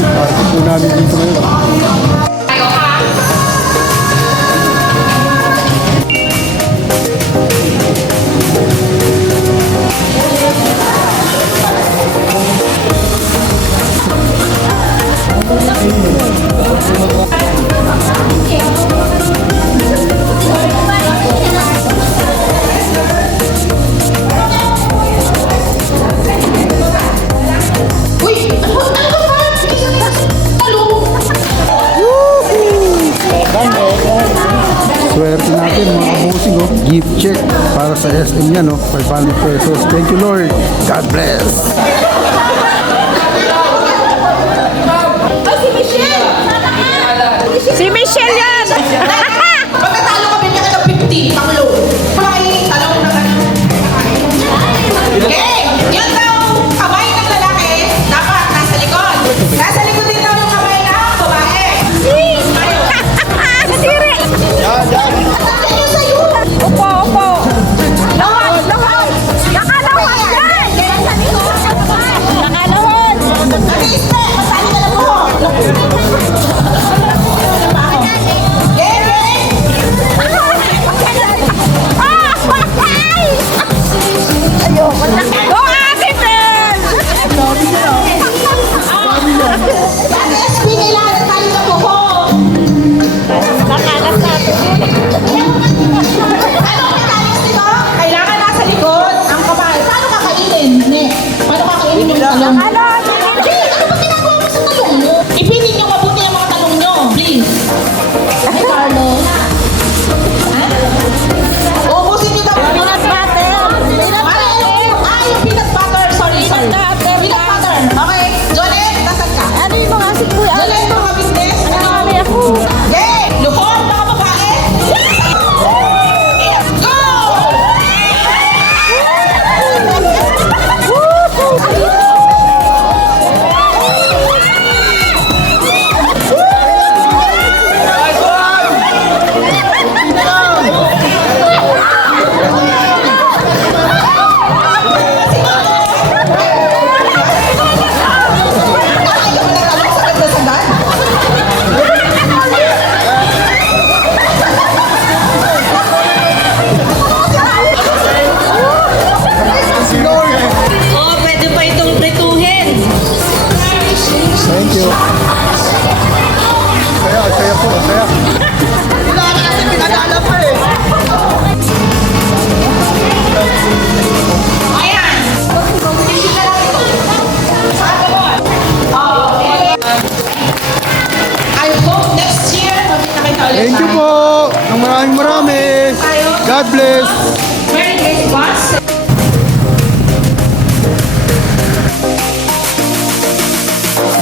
Party po namin dito ngayon. Swerte natin mga kabusing, oh. Gift check para sa SM yan, oh. 500 pesos. Thank you, Lord. God bless. Si Michelle yan! Pagkatalo kami niya ka 50, panglo. Ay, talong na ganun. Okay, yun daw, kamay ng lalaki, dapat nasa likod. Nasa likod din daw yung kamay ng babae. Nadiri! Atake nyo sa'yo. Opo, opo! Lawan! Lawan! Nakalawan yan! Nakalawan! Nag-i-step, masali ka lang mo. Ayoko na! Go, Ate Bel! Dati SP, kailangan tayo na po ko. Nakalas natin. Ano ang mechanics nito? Kailangan nasa likod ang kamay. Paano kakainin? Ne, paano kakainin yung talong? Nakalawan! Jay, ano ba ginagawa mo sa talong mo? Ipitin niyo mabuti ang mga talong niyo, please. Ay, Carlos. Ha? Ubusin niyo daw. Peanut butter! Peanut butter! Yung peanut butter. Sorry. Peanut butter. Peanut butter. Okay. Jolet, nasan ka? Ano yung mga si Kuya? Jolet, mga business. Marami ako. Yay! Lupon, mga babae. Go! Ayaw ko na talong sa kagdasagan. Oo, pwede pa itong prituhin. Thank you. Saya po, saya. Ayan. Competition na lang ito. I hope next year, magkita ulit. Thank you po. Ng maraming marami. God bless. Merry Christmas.